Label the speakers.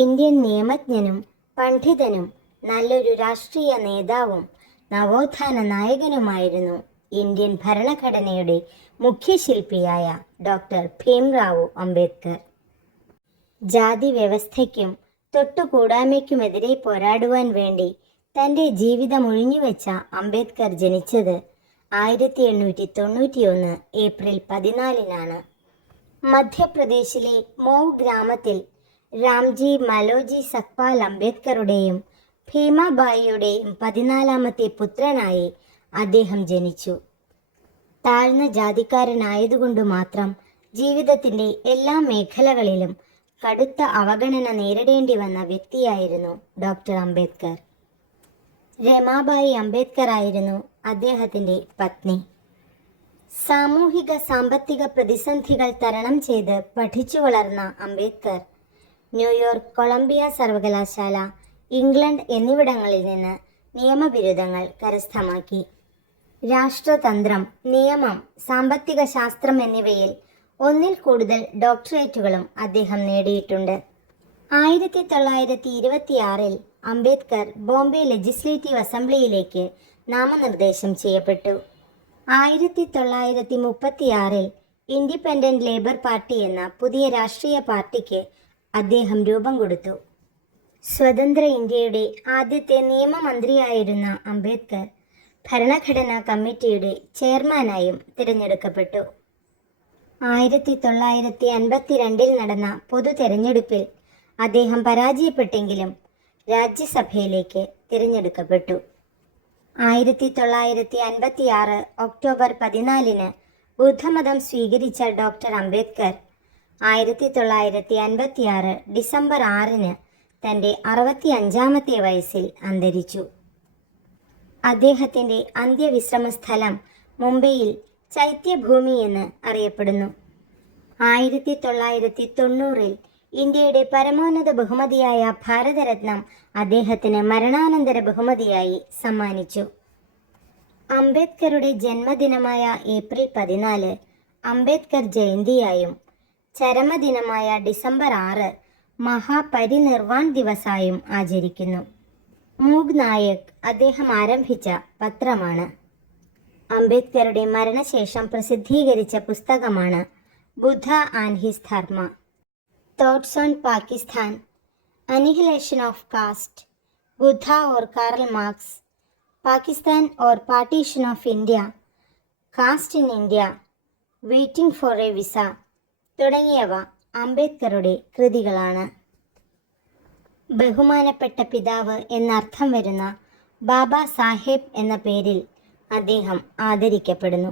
Speaker 1: Indian നിയമജ്ഞനും പണ്ഡിതനും നല്ലൊരു രാഷ്ട്രീയ നേതാവും നവോത്ഥാന നായകനുമായിരുന്നു ഇന്ത്യൻ ഭരണഘടനയുടെ മുഖ്യശില്പിയായ ഡോക്ടർ ഭീംറാവു അംബേദ്കർ. ജാതി വ്യവസ്ഥയ്ക്കും തൊട്ടുകൂടായ്മയ്ക്കുമെതിരെ പോരാടുവാൻ വേണ്ടി തന്റെ ജീവിതം ഒഴിഞ്ഞുവെച്ച അംബേദ്കർ ജനിച്ചത് ആയിരത്തി എണ്ണൂറ്റി തൊണ്ണൂറ്റിയൊന്ന് ഏപ്രിൽ പതിനാലിനാണ്. മധ്യപ്രദേശിലെ മോവ് ഗ്രാമത്തിൽ രാംജി മലോജി സക്പാൽ അംബേദ്കറുടെയും ഭീമാബായിയുടെയും പതിനാലാമത്തെ പുത്രനായി അദ്ദേഹം ജനിച്ചു. താഴ്ന്ന ജാതിക്കാരനായതുകൊണ്ട് മാത്രം ജീവിതത്തിന്റെ എല്ലാ മേഖലകളിലും കടുത്ത അവഗണന നേരിടേണ്ടി വന്ന വ്യക്തിയായിരുന്നു ഡോക്ടർ അംബേദ്കർ. രമാബായി അംബേദ്കർ ആയിരുന്നു അദ്ദേഹത്തിന്റെ പത്നി. സാമൂഹിക സാമ്പത്തിക പ്രതിസന്ധികൾ തരണം ചെയ്ത് പഠിച്ചു വളർന്ന അംബേദ്കർ ന്യൂയോർക്ക് കൊളംബിയ സർവകലാശാല ഇംഗ്ലണ്ട് എന്നിവിടങ്ങളിൽ നിന്ന് നിയമബിരുദങ്ങൾ കരസ്ഥമാക്കി. രാഷ്ട്രതന്ത്രം നിയമം സാമ്പത്തിക ശാസ്ത്രം എന്നിവയിൽ ഒന്നിൽ കൂടുതൽ ഡോക്ടറേറ്റുകളും അദ്ദേഹം നേടിയിട്ടുണ്ട്. ആയിരത്തി തൊള്ളായിരത്തി ഇരുപത്തിയാറിൽ അംബേദ്കർ ബോംബെ ലെജിസ്ലേറ്റീവ് അസംബ്ലിയിലേക്ക് നാമനിർദ്ദേശം ചെയ്യപ്പെട്ടു. ആയിരത്തി തൊള്ളായിരത്തി മുപ്പത്തിയാറിൽ ഇൻഡിപെൻഡന്റ് ലേബർ പാർട്ടി എന്ന പുതിയ രാഷ്ട്രീയ പാർട്ടിക്ക് അദ്ദേഹം രൂപം കൊടുത്തു. സ്വതന്ത്ര ഇന്ത്യയുടെ ആദ്യത്തെ നിയമമന്ത്രിയായിരുന്ന അംബേദ്കർ ഭരണഘടനാ കമ്മിറ്റിയുടെ ചെയർമാനായും തിരഞ്ഞെടുക്കപ്പെട്ടു. ആയിരത്തി തൊള്ളായിരത്തി അൻപത്തിരണ്ടിൽ നടന്ന പൊതു തെരഞ്ഞെടുപ്പിൽ അദ്ദേഹം പരാജയപ്പെട്ടെങ്കിലും രാജ്യസഭയിലേക്ക് തിരഞ്ഞെടുക്കപ്പെട്ടു. ആയിരത്തി തൊള്ളായിരത്തി അൻപത്തിയാറ് ഒക്ടോബർ പതിനാലിന് ബുദ്ധമതം സ്വീകരിച്ച ഡോക്ടർ അംബേദ്കർ ആയിരത്തി തൊള്ളായിരത്തി അൻപത്തിയാറ് ഡിസംബർ ആറിന് തന്റെ അറുപത്തി അഞ്ചാമത്തെ വയസ്സിൽ അന്തരിച്ചു. അദ്ദേഹത്തിന്റെ അന്ത്യവിശ്രമ സ്ഥലം മുംബൈയിൽ ചൈത്യഭൂമി എന്ന് അറിയപ്പെടുന്നു. ആയിരത്തി തൊള്ളായിരത്തി തൊണ്ണൂറിൽ ഇന്ത്യയുടെ പരമോന്നത ബഹുമതിയായ ഭാരതരത്നം അദ്ദേഹത്തിന് മരണാനന്തര ബഹുമതിയായി സമ്മാനിച്ചു. അംബേദ്കറുടെ ജന്മദിനമായ ഏപ്രിൽ പതിനാല് അംബേദ്കർ ജയന്തിയായും ചരമദിനമായ ഡിസംബർ ആറ് മഹാപരിനിർവാൺ ദിവസായും ആചരിക്കുന്നു. മൂഗ് നായക് അദ്ദേഹം ആരംഭിച്ച പത്രമാണ്. അംബേദ്കറുടെ മരണശേഷം പ്രസിദ്ധീകരിച്ച പുസ്തകമാണ് Buddha and his Dhamma. Thoughts on Pakistan annihilation of caste Buddha or Karl Marx Pakistan or partition of India caste in India waiting for a visa തുടങ്ങിയവ അംബേദ്കറുടെ കൃതികളാണ്. ബഹുമാനപ്പെട്ട പിതാവ് എന്നർത്ഥം വരുന്ന ബാബ സാഹേബ് എന്ന പേരിൽ അദ്ദേഹം ആദരിക്കപ്പെടുന്നു.